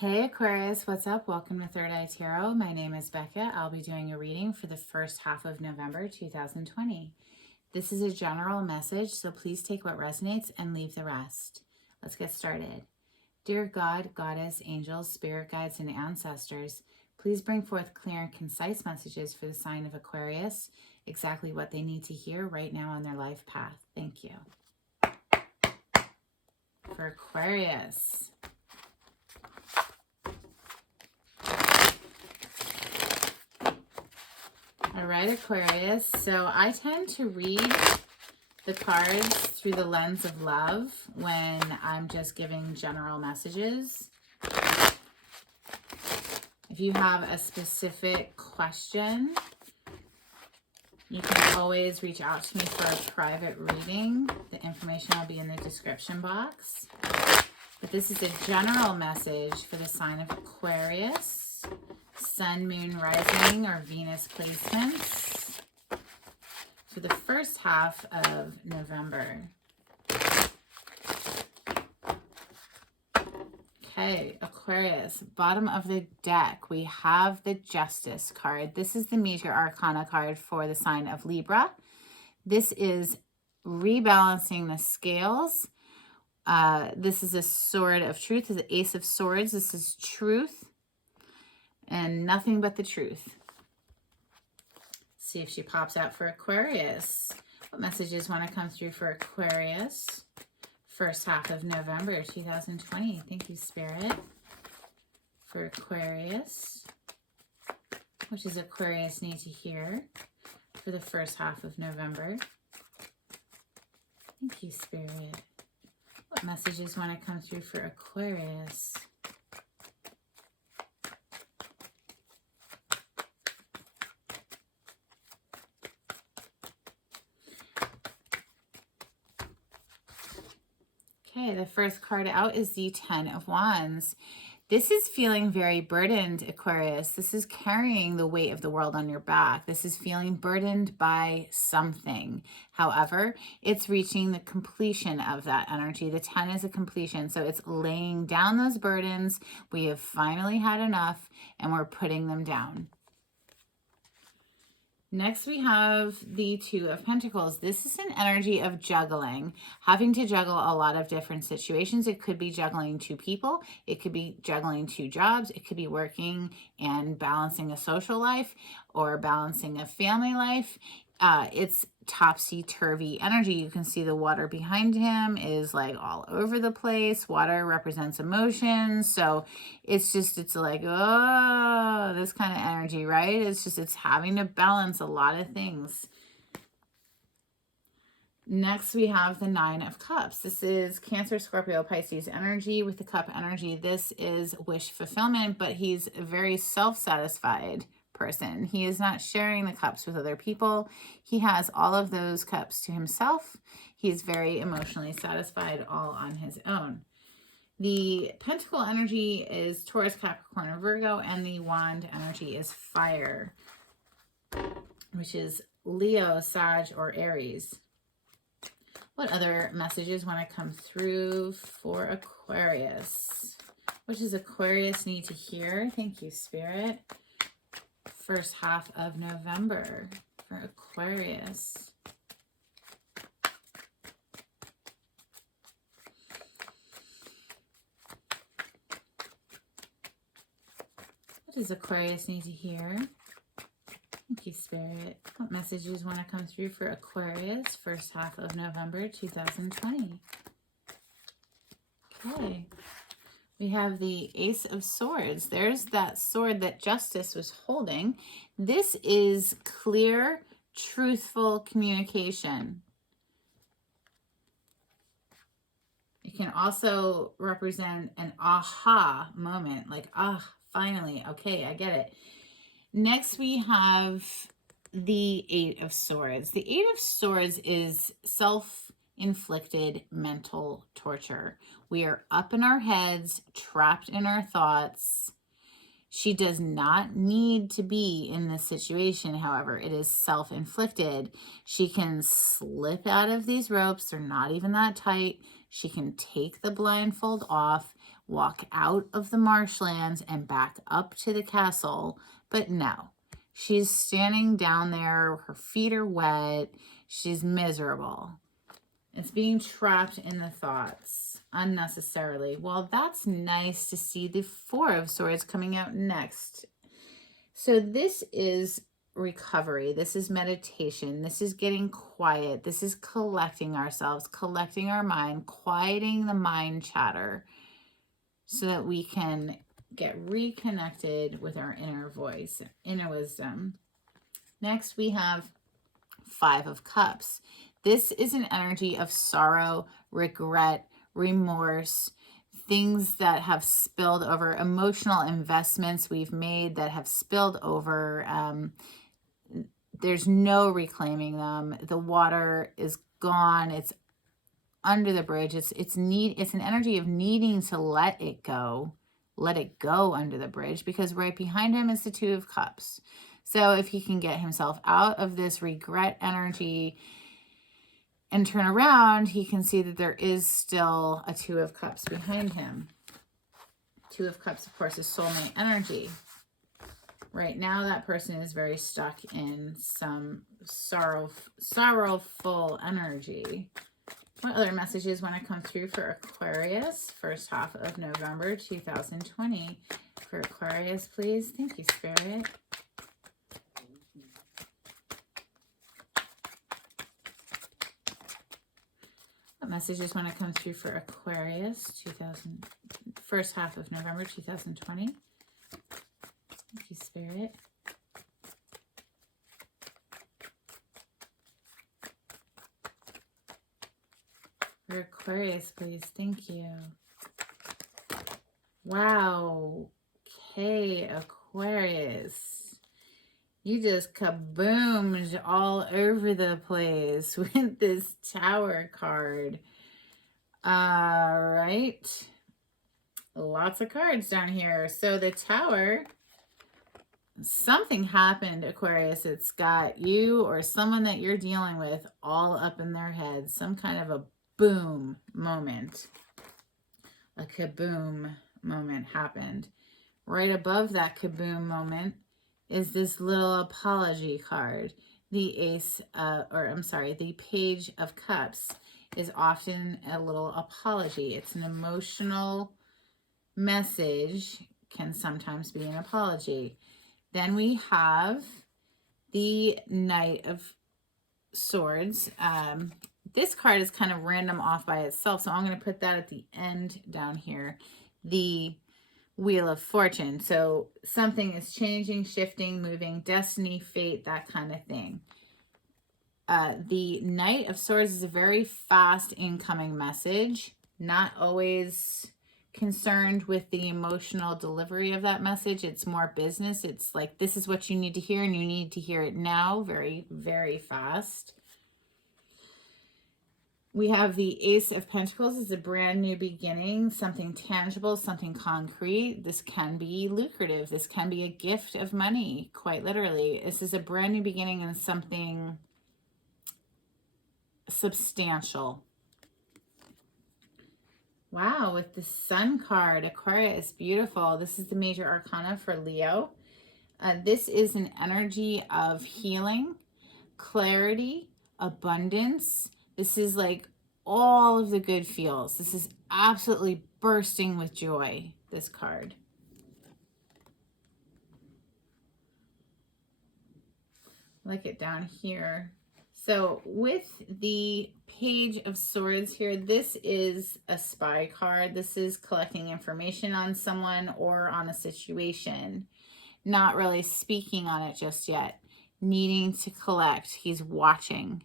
Hey Aquarius, what's up? Welcome to Third Eye Tarot. My name is Becca. I'll be doing a reading for the first half of November 2020. This is a general message, so please take what resonates and leave the rest. Let's get started. Dear God, Goddess, angels, spirit guides, and ancestors, please bring forth clear and concise messages for the sign of Aquarius, exactly what they need to hear right now on their life path. Thank you. For Aquarius. All right, Aquarius. So I tend to read the cards through the lens of love when I'm just giving general messages. If you have a specific question, you can always reach out to me for a private reading. The information will be in the description box. But this is a general message for the sign of Aquarius. Sun, Moon, Rising, or Venus placements for the first half of November. Okay, Aquarius, bottom of the deck, we have the Justice card. This is the Major Arcana card for the sign of Libra. This is rebalancing the scales. This is a sword of truth. This is the Ace of Swords. This is truth. And nothing but the truth. See if she pops out for Aquarius. What messages want to come through for Aquarius? First half of November 2020. Thank you, Spirit. For Aquarius. What does Aquarius need to hear for the first half of November? Thank you, Spirit. What messages want to come through for Aquarius? Okay, the first card out is the Ten of Wands. This is feeling very burdened, Aquarius. This is carrying the weight of the world on your back. This is feeling burdened by something. However, it's reaching the completion of that energy. The 10 is a completion, so it's laying down those burdens. We have finally had enough, and we're putting them down. Next, we have the Two of Pentacles. This is an energy of juggling, having to juggle a lot of different situations. It could be juggling two people. It could be juggling two jobs. It could be working and balancing a social life or balancing a family life. It's topsy-turvy energy. You can see the water behind him is like all over the place. Water represents emotions. So it's like, oh, this kind of energy, right? It's having to balance a lot of things. Next, we have the Nine of Cups. This is Cancer, Scorpio, Pisces energy. With the cup energy, this is wish fulfillment, but he's a very self-satisfied person. He is not sharing the cups with other people. He has all of those cups to himself. He's very emotionally satisfied all on his own. The Pentacle energy is Taurus, Capricorn, or Virgo, and the Wand energy is fire, which is Leo, Sag, or Aries. What other messages want to come through for Aquarius? What does Aquarius need to hear? Thank you, Spirit. First half of November for Aquarius. What does Aquarius need to hear? Thank you, Spirit. What messages want to come through for Aquarius, first half of November 2020? Okay. We have the Ace of Swords. There's that sword that Justice was holding. This is clear, truthful communication. It can also represent an aha moment, like, finally, okay, I get it. Next, we have the Eight of Swords. The Eight of Swords is self-inflicted mental torture. We are up in our heads, trapped in our thoughts. She does not need to be in this situation. However, it is self-inflicted. She can slip out of these ropes. They're not even that tight. She can take the blindfold off. walk out of the marshlands and back up to the castle. But no, she's standing down there. Her feet are wet. She's miserable. It's being trapped in the thoughts unnecessarily. Well, that's nice to see the Four of Swords coming out next. So this is recovery. This is meditation. This is getting quiet. This is collecting ourselves, collecting our mind, quieting the mind chatter so that we can get reconnected with our inner voice, inner wisdom. Next, we have Five of Cups. This is an energy of sorrow, regret, remorse, things that have spilled over, emotional investments we've made that have spilled over. There's no reclaiming them. The water is gone. It's under the bridge. It's an energy of needing to let it go under the bridge, because right behind him is the Two of Cups. So if he can get himself out of this regret energy and turn around, he can see that there is still a Two of Cups behind him. Two of Cups, of course, is soulmate energy. Right now, that person is very stuck in some sorrowful energy. What other messages want to come through for Aquarius, first half of November 2020? For Aquarius, please. Thank you, Spirit. What messages want to come through for Aquarius, first half of November 2020? Thank you, Spirit. For Aquarius, please. Thank you. Wow. Okay, Aquarius. You just kaboomed all over the place with this Tower card. All right. Lots of cards down here. So the Tower, something happened, Aquarius. It's got you or someone that you're dealing with all up in their head. Some kind of a boom moment. A kaboom moment happened. Right above that kaboom moment is this little apology card. The the Page of Cups is often a little apology. It's an emotional message, can sometimes be an apology. Then we have the Knight of Swords. This card is kind of random off by itself, so I'm going to put that at the end down here. The Wheel of Fortune. So something is changing, shifting, moving, destiny, fate, that kind of thing. The Knight of Swords is a very fast incoming message. Not always concerned with the emotional delivery of that message. It's more business. It's like, this is what you need to hear, and you need to hear it now. Very, very fast. We have the Ace of Pentacles. Is a brand new beginning, something tangible, something concrete. This can be lucrative. This can be a gift of money, quite literally. This is a brand new beginning and something substantial. Wow, with the Sun card, Aquarius, beautiful. This is the major arcana for Leo. This is an energy of healing, clarity, abundance. This is like all of the good feels. This is absolutely bursting with joy, this card. Like it down here. So with the Page of Swords here, this is a spy card. This is collecting information on someone or on a situation. Not really speaking on it just yet. Needing to collect. He's watching.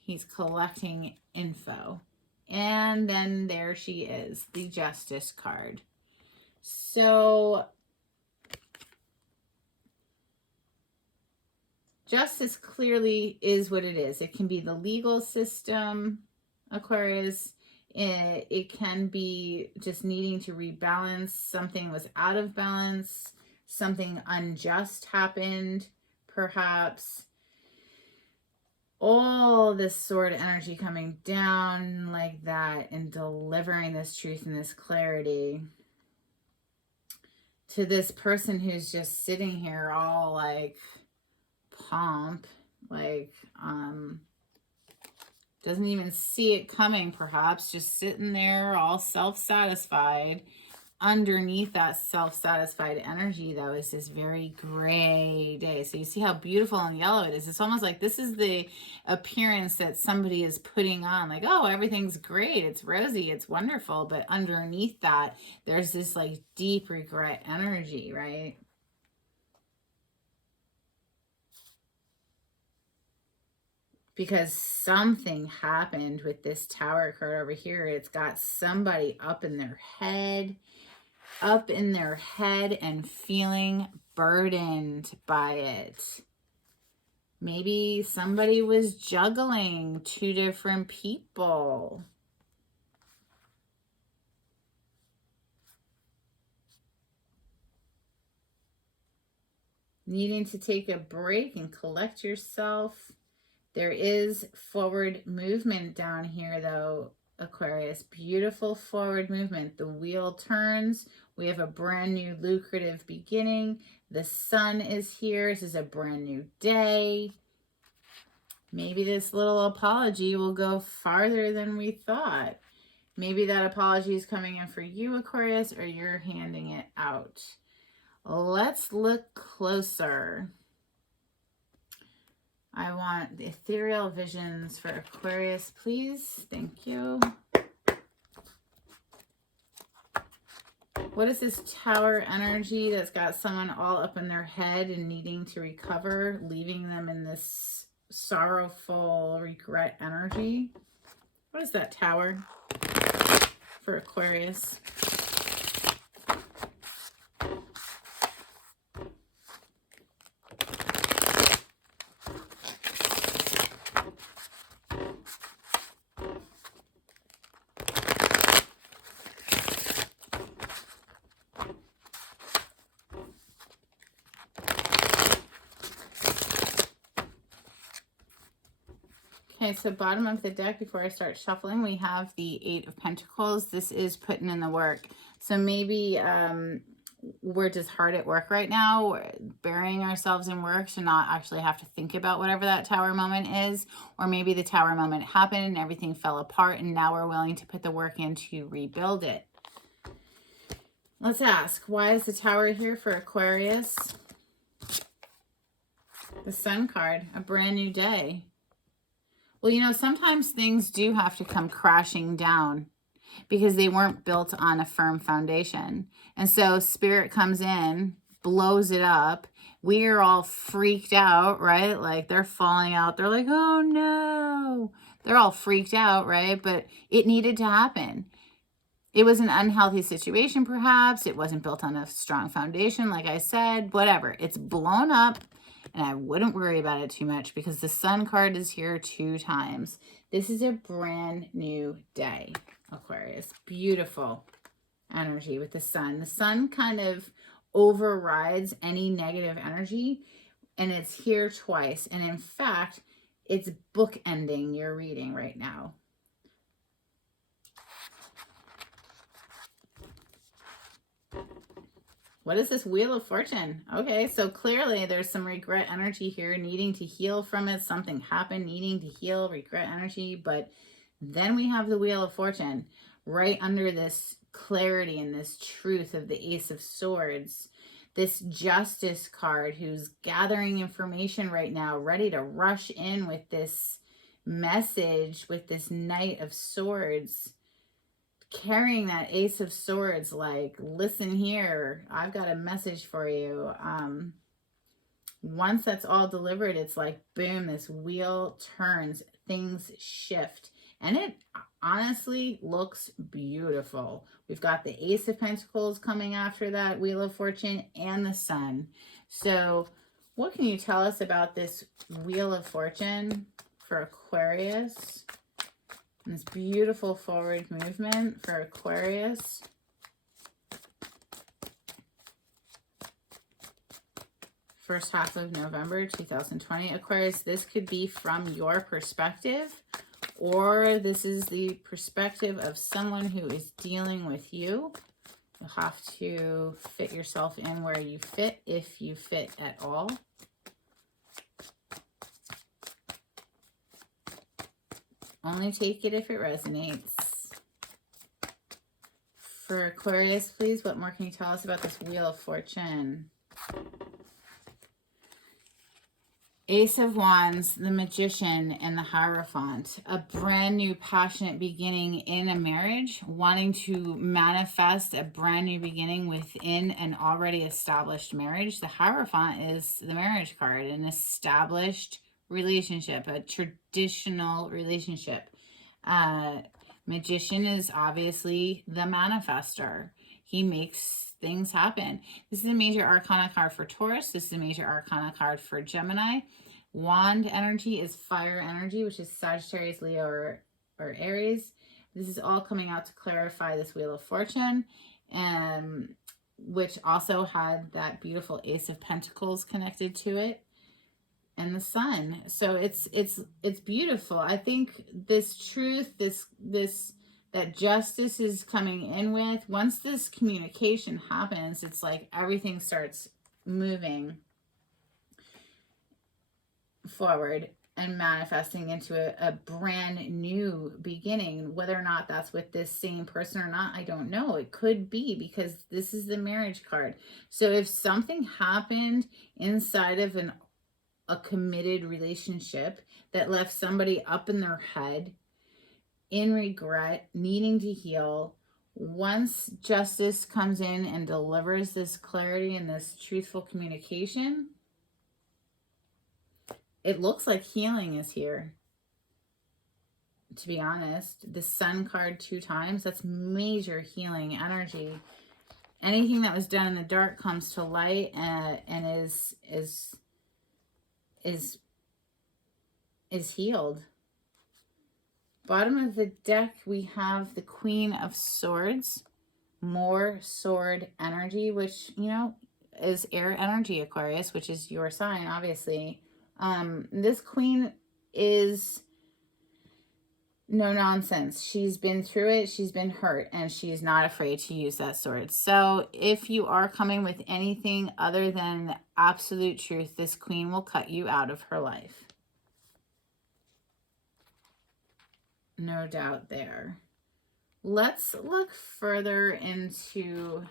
He's collecting info. And then there she is, the Justice card. So justice clearly is what it is. It can be the legal system, Aquarius. It can be just needing to rebalance. Something was out of balance. Something unjust happened, perhaps. all this sword energy coming down like that and delivering this truth and this clarity to this person who's just sitting here all like pomp, like doesn't even see it coming, perhaps just sitting there all self-satisfied. Underneath that self-satisfied energy, though, is this very gray day. So you see how beautiful and yellow it is. It's almost like this is the appearance that somebody is putting on, like, oh, everything's great, it's rosy, it's wonderful. But underneath that, there's this like deep regret energy, right? Because something happened with this Tower card over here. It's got somebody up in their head and feeling burdened by it. Maybe somebody was juggling two different people. Needing to take a break and collect yourself. There is forward movement down here, though, Aquarius. Beautiful forward movement. The wheel turns. We have a brand new lucrative beginning. The sun is here. This is a brand new day. Maybe this little apology will go farther than we thought. Maybe that apology is coming in for you, Aquarius, or you're handing it out. Let's look closer. I want the ethereal visions for Aquarius, please. Thank you. What is this Tower energy that's got someone all up in their head and needing to recover, leaving them in this sorrowful regret energy? What is that Tower for Aquarius? Okay, so bottom of the deck, before I start shuffling, we have the Eight of Pentacles. This is putting in the work. So maybe we're just hard at work right now. We're burying ourselves in work to not actually have to think about whatever that Tower moment is. Or maybe the Tower moment happened and everything fell apart and now we're willing to put the work in to rebuild it. Let's ask, why is the Tower here for Aquarius? The Sun card, a brand new day. Well, you know, sometimes things do have to come crashing down because they weren't built on a firm foundation. And so Spirit comes in, blows it up. We're all freaked out, right? Like they're falling out. They're like, oh no. They're all freaked out, right? But it needed to happen. It was an unhealthy situation, perhaps. It wasn't built on a strong foundation, like I said, whatever. It's blown up. And I wouldn't worry about it too much because the Sun card is here 2 times. This is a brand new day, Aquarius. Beautiful energy with the Sun. The Sun kind of overrides any negative energy, and it's here twice. And in fact, it's bookending your reading right now. What is this Wheel of Fortune? Okay, so clearly there's some regret energy here, needing to heal from it. Something happened, needing to heal, regret energy. But then we have the Wheel of Fortune right under this clarity and this truth of the Ace of Swords. This Justice card who's gathering information right now, ready to rush in with this message, with this Knight of Swords. Carrying that Ace of Swords, like, listen here, I've got a message for you. Once that's all delivered, it's like, boom, this wheel turns, things shift. And it honestly looks beautiful. We've got the Ace of Pentacles coming after that Wheel of Fortune and the Sun. So what can you tell us about this Wheel of Fortune for Aquarius? This beautiful forward movement for Aquarius. first half of November 2020. Aquarius, this could be from your perspective, or this is the perspective of someone who is dealing with you. You'll have to fit yourself in where you fit, if you fit at all. Only take it if it resonates. For Aquarius, please, what more can you tell us about this Wheel of Fortune? Ace of Wands, the Magician, and the Hierophant. A brand new passionate beginning in a marriage, wanting to manifest a brand new beginning within an already established marriage. The Hierophant is the marriage card, an established relationship, a traditional relationship. Magician is obviously the manifester. He makes things happen. This is a major arcana card for Taurus. This is a major arcana card for Gemini. Wand energy is fire energy, which is Sagittarius, Leo, or Aries. This is all coming out to clarify this Wheel of Fortune, which also had that beautiful Ace of Pentacles connected to it, and the Sun. So it's beautiful. I think this truth, that justice is coming in with, once this communication happens, it's like everything starts moving forward and manifesting into a brand new beginning. Whether or not that's with this same person or not, I don't know. It could be, because this is the marriage card. So if something happened inside of a committed relationship that left somebody up in their head, in regret, needing to heal, once justice comes in and delivers this clarity and this truthful communication, it looks like healing is here. To be honest, the Sun card 2 times, that's major healing energy. Anything that was done in the dark comes to light, and is healed. Bottom of the deck, we have the Queen of Swords, more sword energy, which, you know, is air energy, Aquarius, which is your sign, obviously. This queen is no nonsense. She's been through it, she's been hurt, and she's not afraid to use that sword. So if you are coming with anything other than absolute truth, this queen will cut you out of her life. No doubt there. Let's look further into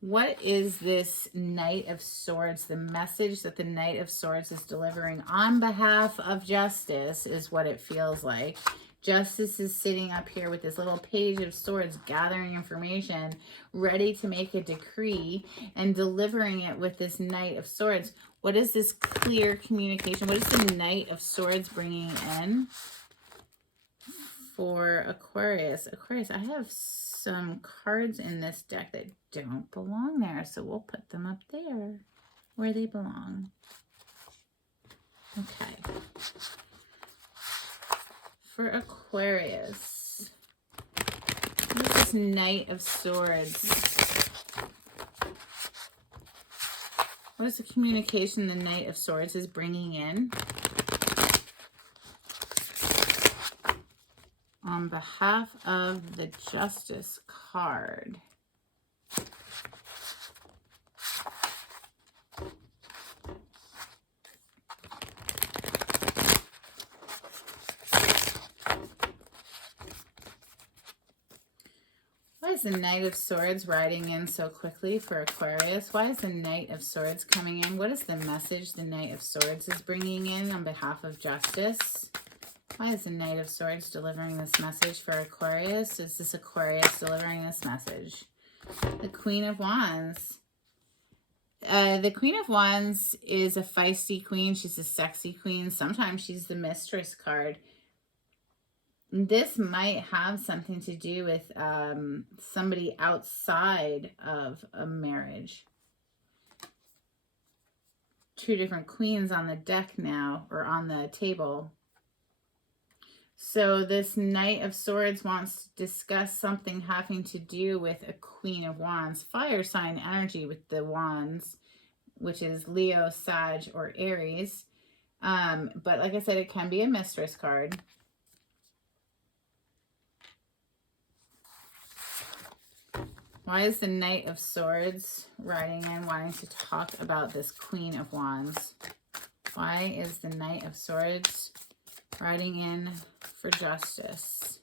what is this Knight of Swords. The message that the Knight of Swords is delivering on behalf of justice is what it feels like. Justice is sitting up here with this little Page of Swords, gathering information, ready to make a decree, and delivering it with this Knight of Swords. What is this clear communication? What is the Knight of Swords bringing in for Aquarius? Aquarius, I have some cards in this deck that don't belong there, so we'll put them up there where they belong. Okay. For Aquarius, what is this Knight of Swords? What is the communication the Knight of Swords is bringing in on behalf of the Justice card? Why is the Knight of Swords riding in so quickly for Aquarius? Why is the Knight of Swords coming in? What is the message the Knight of Swords is bringing in on behalf of justice? Why is the Knight of Swords delivering this message for Aquarius? Is this Aquarius delivering this message? The Queen of Wands. The Queen of Wands is a feisty queen. She's a sexy queen. Sometimes she's the Mistress card. This might have something to do with somebody outside of a marriage. 2 different queens on the deck now, or on the table. So this Knight of Swords wants to discuss something having to do with a Queen of Wands. Fire sign energy with the wands. which is Leo, Sag, or Aries. But like I said, it can be a mistress card. Why is the Knight of Swords riding in wanting to talk about this Queen of Wands? Why is the Knight of Swords riding in for justice?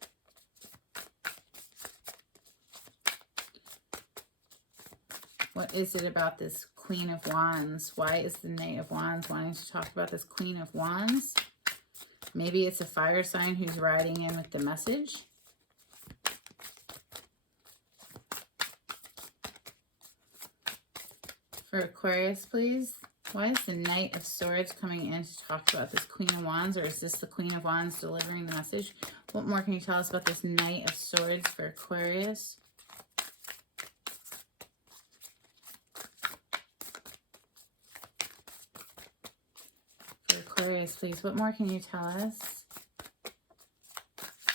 What is it about this Queen of Wands? Why is the Knight of Wands wanting to talk about this Queen of Wands? Maybe it's a fire sign who's riding in with the message. For Aquarius, please. Why is the Knight of Swords coming in to talk about this Queen of Wands? Or is this the Queen of Wands delivering the message? What more can you tell us about this Knight of Swords for Aquarius? For Aquarius, please. What more can you tell us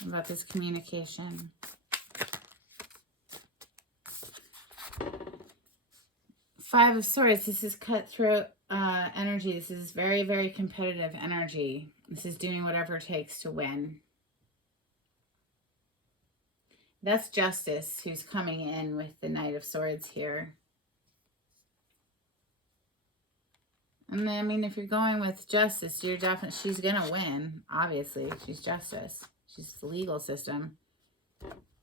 about this communication? Five of Swords. This is cutthroat energy. This is very, very competitive energy. This is doing whatever it takes to win. That's Justice who's coming in with the Knight of Swords here. And then, I mean, if you're going with Justice, you're definitely, she's going to win, obviously. She's Justice. She's the legal system.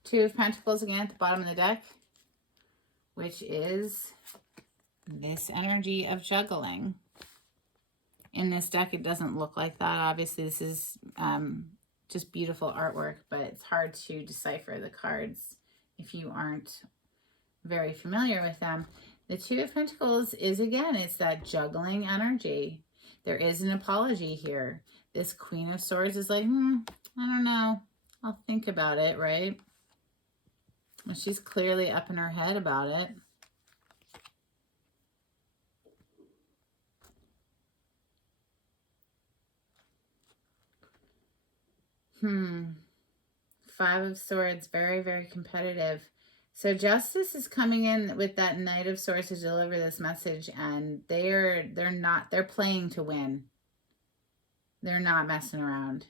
Two of Pentacles again at the bottom of the deck, which is this energy of juggling. In this deck, it doesn't look like that. Obviously, this is just beautiful artwork, but it's hard to decipher the cards if you aren't very familiar with them. The Two of Pentacles is, again, it's that juggling energy. There is an apology here. This Queen of Swords is like, I don't know. I'll think about it, right? Well, she's clearly up in her head about it. Five of Swords, very, very competitive. So Justice is coming in with that Knight of Swords to deliver this message, and they're playing to win. They're not messing around.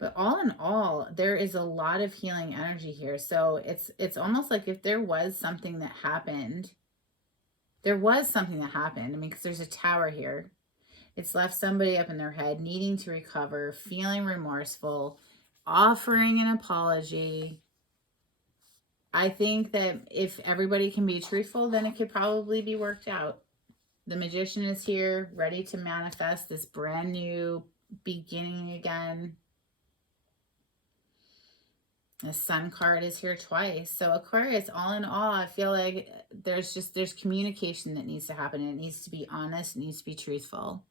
But all in all, there is a lot of healing energy here. So it's almost like if there was something that happened, I mean, because there's a Tower here. It's left somebody up in their head, needing to recover, feeling remorseful, offering an apology. I think that if everybody can be truthful, then it could probably be worked out. The Magician is here, ready to manifest this brand new beginning again. The Sun card is here twice. So Aquarius, all in all, I feel like there's communication that needs to happen. It needs to be honest. It needs to be truthful.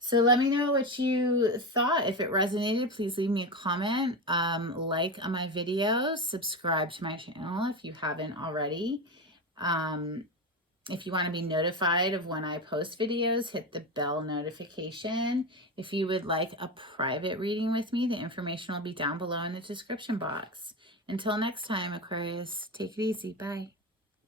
So let me know what you thought. If it resonated, please leave me a comment, like on my videos, subscribe to my channel if you haven't already. If you want to be notified of when I post videos, hit the bell notification. If you would like a private reading with me, the information will be down below in the description box. Until next time, Aquarius, take it easy. Bye.